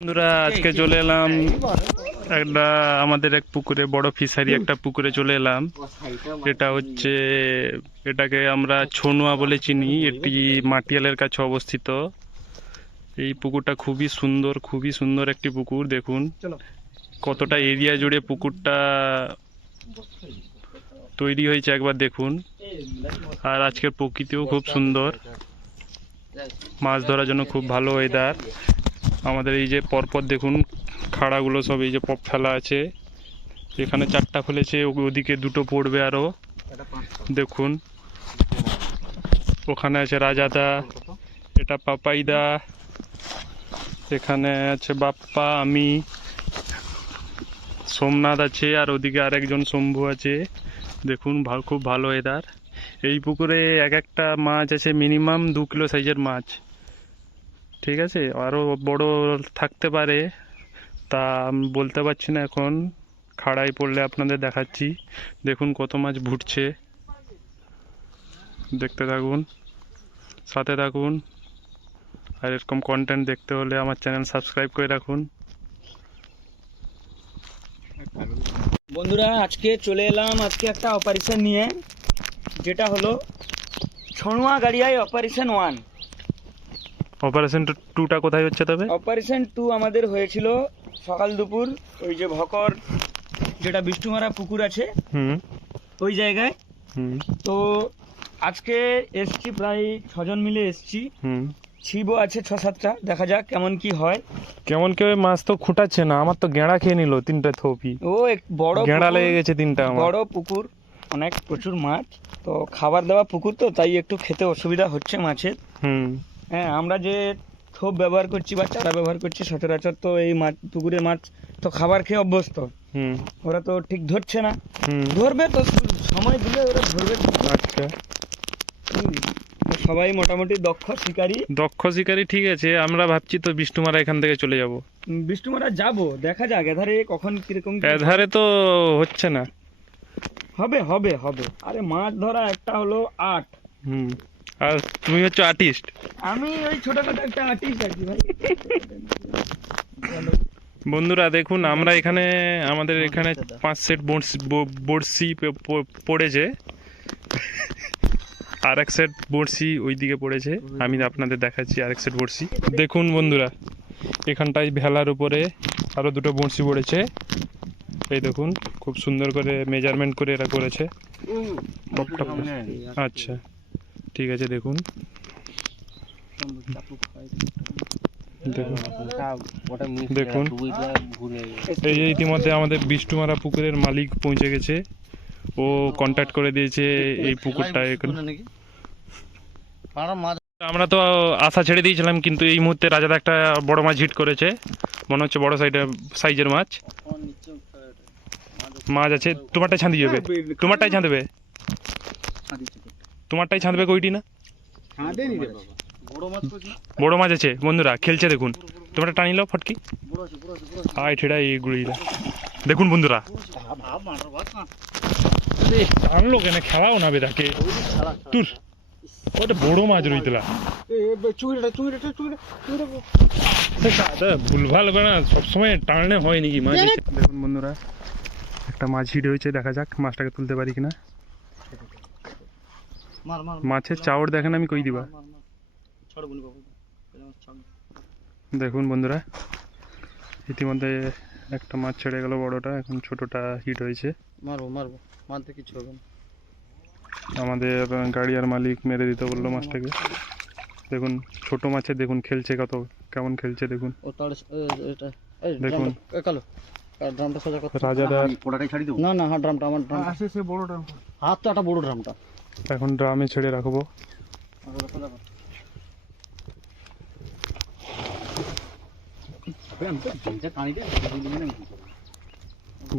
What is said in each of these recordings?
বন্ধুরা আজকে চলে এলাম একটা আমাদের এক পুকুরে বড় ফিশারি একটা পুকুরে চলে এলাম। এটা হচ্ছে এটাকে আমরা ছনুয়া বলে চিনি এটি মাটিয়ালের কাছে অবস্থিত। এই পুকুরটা খুবই সুন্দর খুবই সুন্দর একটি পুকুর দেখুন। কতটা এরিয়া জুড়ে পুকুরটা তৈরি হয়েছে একবার দেখুন। আর আজকের প্রকৃতিও খুব সুন্দর। মাছ ধরার জন্য খুব ভালো ওয়েদার আমাদের এই যে পরপর দেখুন খাড়াগুলো সব এই যে পপ ফেলা আছে। এখানে চারটা ফেলেছে ওদিকে দুটো পড়বে আরও দেখুন। ওখানে আছে রাজাদা, এটা পাপাইদা, এখানে আছে বাপ্পা, আমি, সোমনাথ আছে, আর ওদিকে আরেকজন শম্ভু আছে। দেখুন খুব ভালো এদার এই পুকুরে এক একটা মাছ আছে মিনিমাম দু কিলো সাইজের মাছ। ঠিক আছে? আরও বড় থাকতে পারে। তা বলতে পারছি না এখন। খাড়াই পড়লে আপনাদের দেখাচ্ছি। দেখুন কত মাছ ভুটছে। দেখতে থাকুন। সাথে থাকুন। আর এরকম কন্টেন্ট দেখতে হলে আমার চ্যানেল সাবস্ক্রাইব করে রাখুন। বন্ধুরা, আজকে চলে এলাম আজকে একটা অপারেশন নিয়ে। যেটা হলো ছনুয়া গাড়িয়ায় অপারেশন ওয়ান অপারেশন টুটা কোথায় হচ্ছে তবে? অপারেশন টু আমাদের হয়েছিল সকাল দুপুর ওই যে ভকর যেটা বিষ্ণুমারা পুকুর আছে হুম। ওই জায়গায়। হুম। তো আজকে এসছি প্রায় ছজন মিলে এসছি। হুম। ছিপও আছে ছ সাতটা দেখা যাক কেমন কি হয়। কেমন কেউ মাছ তো খুঁটাচ্ছে না আমার তো গেঁড়া খেয়ে নিল তিনটা থোপি। ও এক বড় গেঁড়া লেগে গেছে তিনটা আমার। বড় পুকুর অনেক প্রচুর মাছ। তো খাবার দেওয়া পুকুর তো তাই একটু খেতে অসুবিধা হচ্ছে মাছের। হুম। হ্যাঁ আমরা যে থোপ ব্যবহার করছি বা চারা ব্যবহার করছি সচরাচর তো এই মাছ পুকুরের মাছ তো খাবার খেয়ে অভ্যস্ত। হুম। ওরা তো ঠিক ধরছে না। ধরবে তো সময় দিলে ওরা ধরবে। আচ্ছা। সবাই মোটামুটি দক্ষ শিকারী। দক্ষ শিকারী ঠিক আছে আমরা ভাবছি তো বিষ্ণুমারা এখান থেকে চলে যাব। বিষ্ণুমারা যাব দেখা যাক এধারে কখন কীরকম এধারে তো হচ্ছে না। হবে হবে হবে। আরে মাছ ধরা একটা হলো আট। হুম। আর তুমি হচ্ছে আর্টিস্ট আমি ওই ছোটখাটো একটা আর্টিস্ট আর কি ভাই। বন্ধুরা দেখুন আমরা এখানে আমাদের এখানে পাঁচ সেট বড়শি পড়েছে। আর এক সেট বড়শি ওইদিকে পড়েছে। আমি আপনাদের দেখাচ্ছি আর এক সেট বড়শি দেখুন বন্ধুরা এখানটায় ভেলার উপরে আরও দুটো বড়শি পড়েছে। এই দেখুন খুব সুন্দর করে মেজারমেন্ট করে এরা করেছে। আচ্ছা। ঠিক আছে, দেখুন। দেখুন। এই যে ইতিমধ্যে আমাদের বিষ্টুমারা পুকুরের মালিক পৌঁছে গেছে। ও কন্ট্যাক্ট করে দিয়েছে এই পুকুরটা আমরা তো আশা ছেড়ে দিয়েছিলাম, কিন্তু এই মুহূর্তে রাজাদা একটা বড় মাছ হিট করেছে। মনে হচ্ছে বড় সাইডের সাইজের মাছ। মাছ আছে। তোমারটাই ছাঁদি যাবে তোমারটাই ছাঁদবে। তোমারটাই ছাঁদবে কইটি না? বড় মাছ আছে বন্ধুরা খেলছে দেখুন। তোমরা টানিল ফটকি। আয় ঠেড়া এই গুড়িলা দেখুন বন্ধুরা। টানলো কেন? খেলাও না বেদাকে তুর ওটা বড় মাছ রইতলা। ভুলভাল হবে না। সবসময় টানলে হয় নাকি মাছ? দেখুন বন্ধুরা একটা মাছ হিট হয়েছে দেখা যাক মাছটাকে তুলতে পারি কিনা। মাছের চাওড় দেখেন আমি কই দিবা? দেখুন বন্ধুরা ইতিমধ্যে একটা মাছ ছেড়ে গেল বড়টা এখন ছোটটা হিট হয়েছে। মারবো মারবো মারতে কিছু হবে না। আমাদের গাড়িয়ার মালিক মেরে দিতে বলল মাছটাকে। দেখুন ছোট মাছে দেখুন খেলছে কত কেমন খেলছে দেখুন। দেখুন। ড্রামটা সোজা করতে রাজাদার না না হ্যাঁ ড্রামটা আমার ড্রাম আসে সে বড় ড্রাম হাত তো একটা বড় ড্রামটা। এখন ড্রামে ছেড়ে রাখব।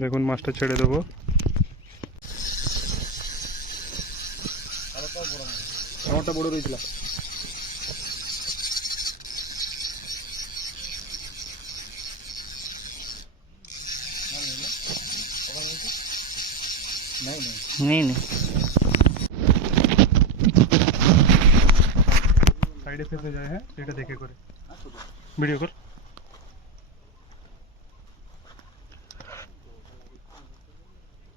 দেখুন মাছটা ছেড়ে দেবো। আমারটা বড় রয়েছিল। नहीं नहीं नहीं नहीं साइड से तो जाए हैं এটা দেখে করে ভিডিও কর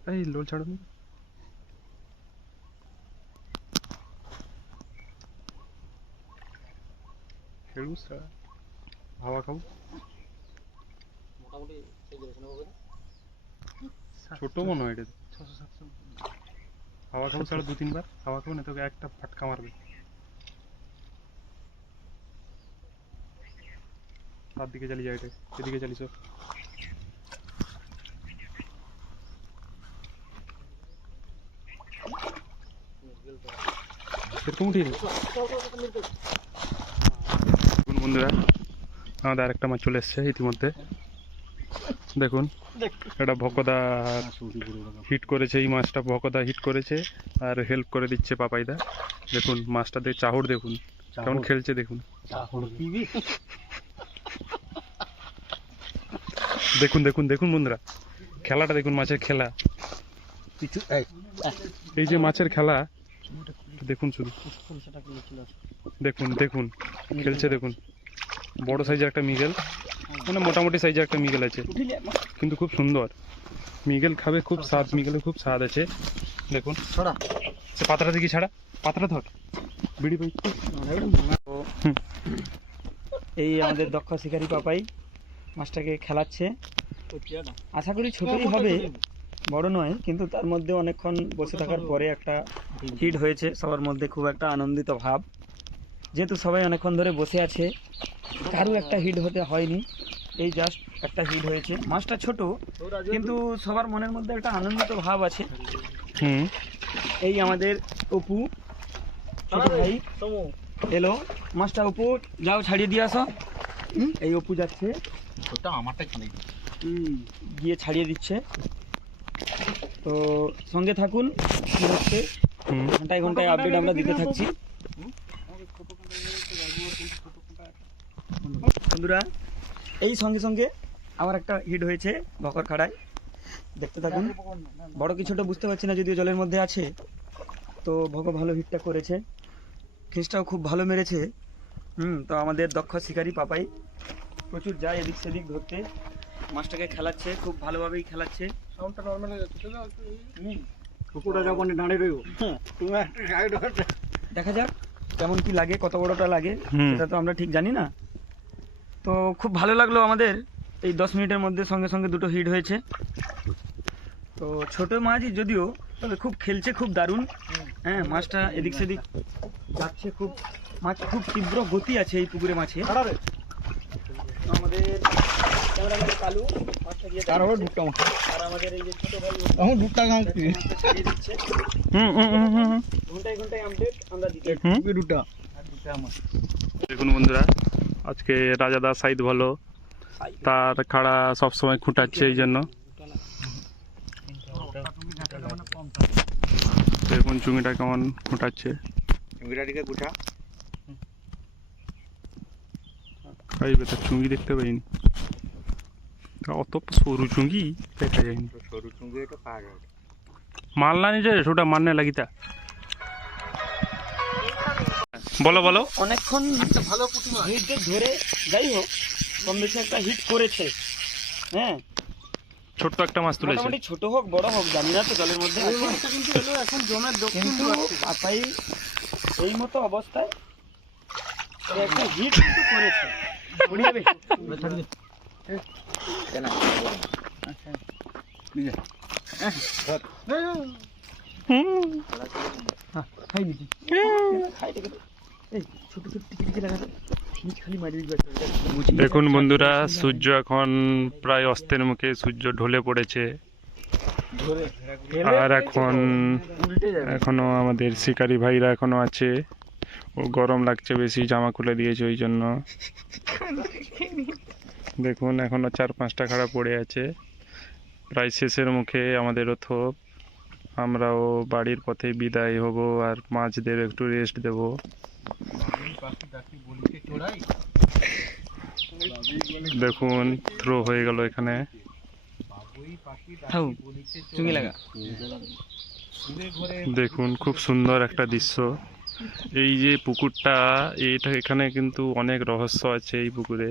এই লোল ছাড়ো না খেলু স্যার হাওয়া খাও মোটামুটি সেই ডিরেকশনে হবে না ছোট মনে হয় এটা হাওয়া খাব ছাড়া দু তিনবার হাওয়া খাব না তোকে একটা ফাটকা মারবে তার দিকে চালিয়ে যায় এটা এদিকে চালিস এরকম উঠিয়ে দে। দেখুন বন্ধুরা আমাদের আরেকটা মাছ চলে এসছে ইতিমধ্যে দেখুন এটা ভকদা হিট করেছে এই মাছটা ভকদা হিট করেছে আর হেল্প করে দিচ্ছে পাপাইদা। দেখুন মাছটাতে চাহর দেখুন কেমন খেলছে দেখুন। দেখুন দেখুন দেখুন বন্ধুরা খেলাটা দেখুন মাছের খেলা। এই যে মাছের খেলা দেখুন শুধু। দেখুন দেখুন খেলছে দেখুন। বড় সাইজের একটা মিগেল মানে মোটামুটি সাইজের একটা মিগেল আছে। কিন্তু খুব সুন্দর। মিগেল খাবে খুব স্বাদ মিগেলের খুব স্বাদ আছে। দেখুন। ছড়া। সে পাতাটা দেখি ছাড়া। পাতাটা ধর। বিড়ি পাই। এই আমাদের দক্ষ শিকারী পাপাই মাছটাকে খেলাচ্ছে। আশা করি ছোটই হবে বড় নয় কিন্তু তার মধ্যে অনেকক্ষণ বসে থাকার পরে একটা হিট হয়েছে। সবার মধ্যে খুব একটা আনন্দিত ভাব। যেহেতু সবাই অনেকক্ষণ ধরে বসে আছে কারও একটা হিট হতে হয়নি। এই জাস্ট একটা হিট হয়েছে। মাছটা ছোট কিন্তু সবার মনের মধ্যে একটা আনন্দিত ভাব আছে। হুম। এই আমাদের অপু ছোট ভাই এলো। মাছটা অপু যাও ছাড়িয়ে দিয়ে আসো। এই অপু যাচ্ছে। ওটা আমারটা খালি গিয়ে ছাড়িয়ে দিচ্ছে। তো সঙ্গে থাকুন। কি হচ্ছে? ঘন্টায় ঘন্টায় আপডেট আমরা দিতে থাকছি বন্ধুরা এই সঙ্গে সঙ্গে আবার একটা হিট হয়েছে ভকর খাড়ায়। দেখতে থাকুন। বড় কিছুটা বুঝতে পারছি না যদিও জলের মধ্যে আছে। তো ভক ভালো হিটটা করেছে। ফিসটাও খুব ভালো মেরেছে। হুম তো আমাদের দক্ষ শিকারী পাপাই প্রচুর যায় এদিক সেদিক ধরতে। মাছটাকে খেলাচ্ছে খুব ভালোভাবেই খেলাচ্ছে। হুম। হ্যাঁ, দেখা যাক কেমন কি লাগে কত বড়টা লাগে। সেটা তো আমরা ঠিক জানি না। তো খুব ভালো লাগল আমাদের। এই দশ মিনিটের মধ্যে সঙ্গে সঙ্গে দুটো হিট হয়েছে। তো ছোট মাছই যদিও তবে খুব খেলছে খুব দারুণ। হ্যাঁ মাছটা এদিক সেদিক যাচ্ছে খুব মাছ খুব তীব্র গতি আছে এই পুকুরে মাছে। আমাদের ক্যামেরাম্যান কালু মাছটা গিয়ে দেখছে। আর আমাদের এই যে ছোট ভাই ও মাছটা ছাড়িয়ে দিচ্ছে। হুম হুম হুম হুম হুম। ঘন্টায় ঘন্টায় আপডেট আমরা দিতে হুম। আর দুটা। আমার দেখুন বন্ধুরা আজকে রাজাদা সাইদ ভালো। তার খাড়া সবসময় খুঁটাচ্ছে এই জন্য। দেখুন চুঙিটা কেমন খুঁটাচ্ছে। তার চুঙ্গি দেখতে পাইনি। অত সরু চুঙ্গি দেখা যায়নি। মারলা নি যে ওটা মারনে লাগিতা। বলো বলো। অনেকক্ষণ একটা ভালো হিট ধরে যাই হোক কম বেশি একটা হিট করেছে। হ্যাঁ? ছোট্ট একটা মাছ তুলেছে। মোটামুটি ছোট হোক বড় হোক জানি না তো জলের মধ্যে আছে। কিন্তু আপাই এই মতো অবস্থায় একটা হিট কিন্তু করেছে। উড়ে যাবে? হ্যাঁ, খাই দিছি। খাই দেখে তো। এই, ছোট ছোট টিকি টিকি লাগাতে নিচ খালি মারি দিবি একটা। দেখুন বন্ধুরা সূর্য এখন প্রায় অস্তের মুখে সূর্য ঢলে পড়েছে। আর এখন এখনও আমাদের শিকারি ভাইরা এখনও আছে। ও গরম লাগছে বেশি জামা খুলে দিয়েছে ওই জন্য। দেখুন এখনও চার পাঁচটা খাড়া পড়ে আছে। প্রায় শেষের মুখে আমাদেরও থোপ। আমরাও বাড়ির পথে বিদায় হব আর মাছদের একটু রেস্ট দেব। দেখুন থ্রো হয়ে গেল এখানে। দেখুন খুব সুন্দর একটা দৃশ্য। এই যে পুকুরটা এইটা এখানে কিন্তু অনেক রহস্য আছে এই পুকুরে।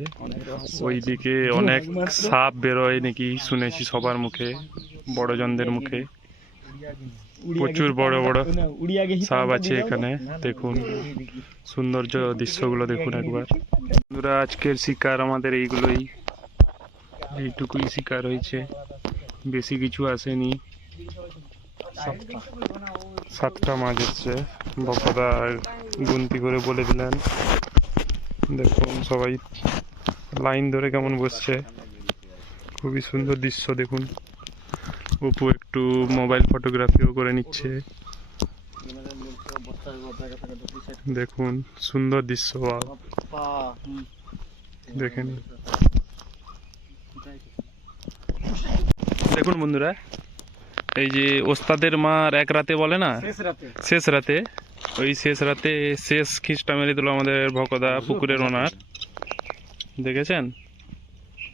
ওইদিকে অনেক সাপ বেরোয় নাকি শুনেছি সবার মুখে বড়জনদের মুখে। প্রচুর বড় বড় সাপ আছে এখানে। দেখুন, সৌন্দর্য দৃশ্যগুলো দেখুন একবার। বন্ধুরা, আজকের শিকার আমাদের এইগুলোই। এইটুকুই শিকার হয়েছে। বেশি কিছু আসেনি। সাতটা মাছ এসছে। বকদা গুনতি করে বলে দিলেন। দেখুন সবাই। লাইন ধরে কেমন বসছে। খুবই সুন্দর দৃশ্য, দেখুন। অপু একটু মোবাইল ফটোগ্রাফিও করে নিচ্ছে। দেখুন সুন্দর দৃশ্য বাহ। দেখে নিন দেখুন বন্ধুরা এই যে ওস্তাদের মার এক রাতে বলে না? শেষ রাতে। শেষ রাতে। ওই শেষ রাতে শেষ খিস্টা মেরে দিল আমাদের ভকদা পুকুরের ওনার। দেখেছেন?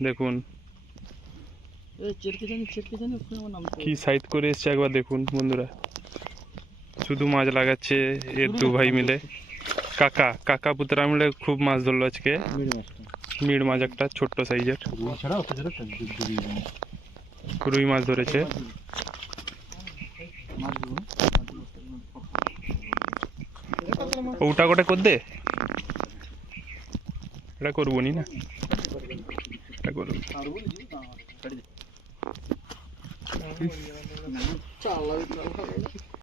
দেখুন। কি সাইড করে এসছে একবার দেখুন বন্ধুরা। শুধু মাছ লাগাচ্ছে এর দু ভাই মিলে। কাকা কাকা পুতরা মিলে খুব মাছ ধরলো আজকে। মিড় মাছ একটা ছোট্ট সাইজের রুই মাছ ধরেছে। ওটা গোটে কর দে এটা করব নি না? এটা করব। চাল